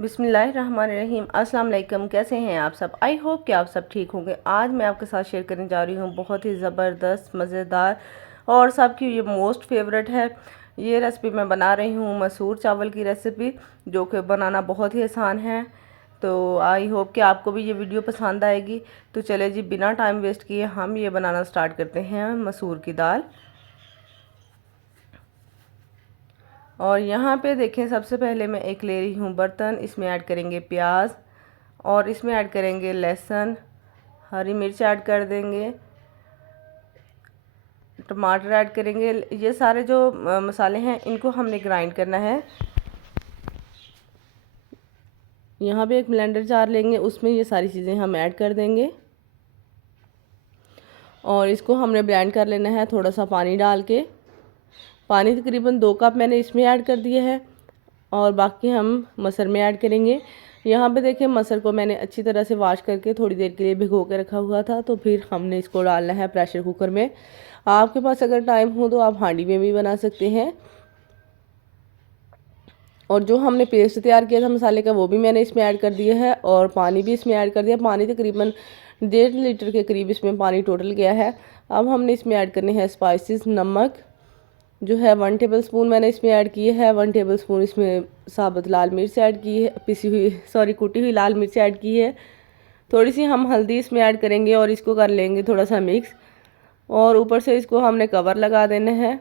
बिस्मिल्लाहिर्रहमानिर्रहीम। अस्सलाम वालेकुम। कैसे हैं आप सब? आई होप कि आप सब ठीक होंगे। आज मैं आपके साथ शेयर करने जा रही हूँ बहुत ही ज़बरदस्त, मज़ेदार और सबकी ये मोस्ट फेवरेट है। ये रेसिपी मैं बना रही हूँ मसूर चावल की रेसिपी, जो कि बनाना बहुत ही आसान है। तो आई होप कि आपको भी ये वीडियो पसंद आएगी। तो चले जी, बिना टाइम वेस्ट किए हम ये बनाना स्टार्ट करते हैं मसूर की दाल। और यहाँ पे देखें, सबसे पहले मैं एक ले रही हूँ बर्तन। इसमें ऐड करेंगे प्याज और इसमें ऐड करेंगे लहसुन, हरी मिर्च ऐड कर देंगे, टमाटर ऐड करेंगे। ये सारे जो मसाले हैं इनको हमने ग्राइंड करना है। यहाँ पे एक ब्लेंडर जार लेंगे, उसमें ये सारी चीज़ें हम ऐड कर देंगे और इसको हमने ब्लेंड कर लेना है थोड़ा सा पानी डाल के। पानी तकरीबन 2 कप मैंने इसमें ऐड कर दिया है और बाकी हम मसर में ऐड करेंगे। यहाँ पे देखें, मसर को मैंने अच्छी तरह से वॉश करके थोड़ी देर के लिए भिगो के रखा हुआ था। तो फिर हमने इसको डालना है प्रेशर कुकर में। आपके पास अगर टाइम हो तो आप हांडी में भी बना सकते हैं। और जो हमने पेस्ट तैयार किया था मसाले का, वो भी मैंने इसमें ऐड कर दिया है और पानी भी इसमें ऐड कर दिया। पानी तकरीबन 1.5 लीटर के करीब इसमें पानी टोटल गया है। अब हमने इसमें ऐड करने हैं स्पाइसेस। नमक जो है 1 टेबल स्पून मैंने इसमें ऐड की है। 1 टेबल स्पून इसमें साबुत लाल मिर्च ऐड की है, कुटी हुई लाल मिर्च ऐड की है। थोड़ी सी हम हल्दी इसमें ऐड करेंगे और इसको कर लेंगे थोड़ा सा मिक्स। और ऊपर से इसको हमने कवर लगा देना है।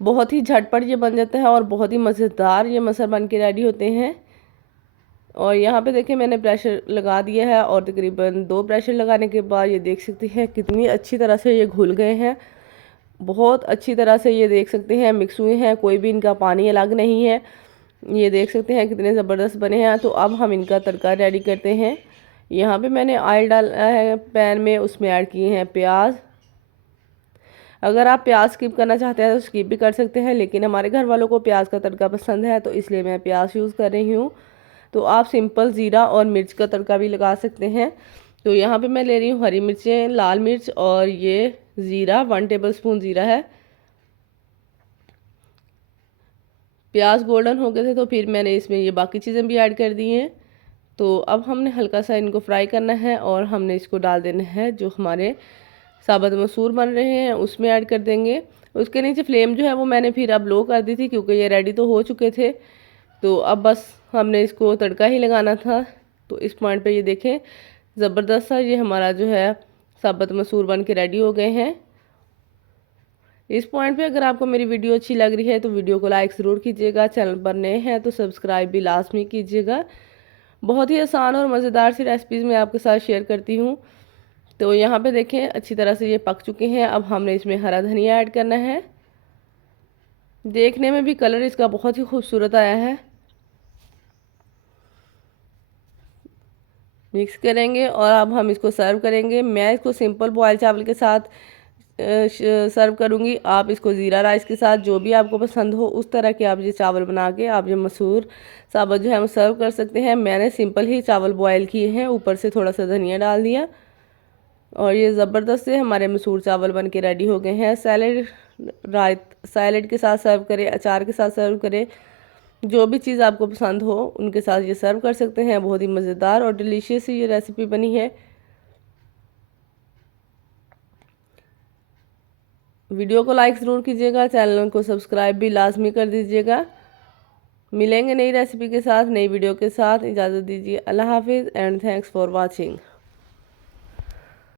बहुत ही झटपट ये बन जाता है और बहुत ही मज़ेदार ये मसर बन के रेडी होते हैं। और यहाँ पे देखें, मैंने प्रेशर लगा दिया है और तकरीबन 2 प्रेशर लगाने के बाद ये देख सकते हैं कितनी अच्छी तरह से ये घुल गए हैं। बहुत अच्छी तरह से ये देख सकते हैं मिक्स हुए हैं, कोई भी इनका पानी अलग नहीं है। ये देख सकते हैं कितने ज़बरदस्त बने हैं। तो अब हम इनका तड़का रेडी करते हैं। यहाँ पे मैंने ऑयल डाला है पैन में, उसमें ऐड किए हैं प्याज। अगर आप प्याज स्किप करना चाहते हैं तो स्किप भी कर सकते हैं, लेकिन हमारे घर वालों को प्याज का तड़का पसंद है तो इसलिए मैं प्याज यूज़ कर रही हूँ। तो आप सिंपल ज़ीरा और मिर्च का तड़का भी लगा सकते हैं। तो यहाँ पे मैं ले रही हूँ हरी मिर्चें, लाल मिर्च और ये ज़ीरा, 1 टेबल स्पून ज़ीरा है। प्याज गोल्डन हो गए थे तो फिर मैंने इसमें ये बाकी चीज़ें भी ऐड कर दी हैं। तो अब हमने हल्का सा इनको फ्राई करना है और हमने इसको डाल देना है जो हमारे साबुत मसूर बन रहे हैं उसमें ऐड कर देंगे। उसके नीचे फ्लेम जो है वो मैंने फिर अब लो कर दी थी क्योंकि ये रेडी तो हो चुके थे। तो अब बस हमने इसको तड़का ही लगाना था। तो इस पॉइंट पे ये देखें, ज़बरदस्त सा ये हमारा जो है साबुत मसूर बन के रेडी हो गए हैं। इस पॉइंट पे अगर आपको मेरी वीडियो अच्छी लग रही है तो वीडियो को लाइक ज़रूर कीजिएगा। चैनल पर नए हैं तो सब्सक्राइब भी लाजमी कीजिएगा। बहुत ही आसान और मज़ेदार सी रेसिपीज़ मैं आपके साथ शेयर करती हूँ। तो यहाँ पे देखें अच्छी तरह से ये पक चुके हैं। अब हमने इसमें हरा धनिया ऐड करना है। देखने में भी कलर इसका बहुत ही खूबसूरत आया है। मिक्स करेंगे और अब हम इसको सर्व करेंगे। मैं इसको सिंपल बॉयल चावल के साथ सर्व करूँगी। आप इसको ज़ीरा राइस के साथ, जो भी आपको पसंद हो उस तरह के आप ये चावल बना के आप ये मसूर साबुत जो है वो सर्व कर सकते हैं। मैंने सिंपल ही चावल बॉयल किए हैं, ऊपर से थोड़ा सा धनिया डाल दिया और ये ज़बरदस्त से हमारे मसूर चावल बन के रेडी हो गए हैं। सैलेड के साथ सर्व करें, अचार के साथ सर्व करें, जो भी चीज़ आपको पसंद हो उनके साथ ये सर्व कर सकते हैं। बहुत ही मज़ेदार और डिलीशियस ये रेसिपी बनी है। वीडियो को लाइक ज़रूर कीजिएगा, चैनल को सब्सक्राइब भी लाजमी कर दीजिएगा। मिलेंगे नई रेसिपी के साथ, नई वीडियो के साथ। इजाज़त दीजिए। अल्लाह हाफिज़ एंड थैंक्स फॉर वॉचिंग।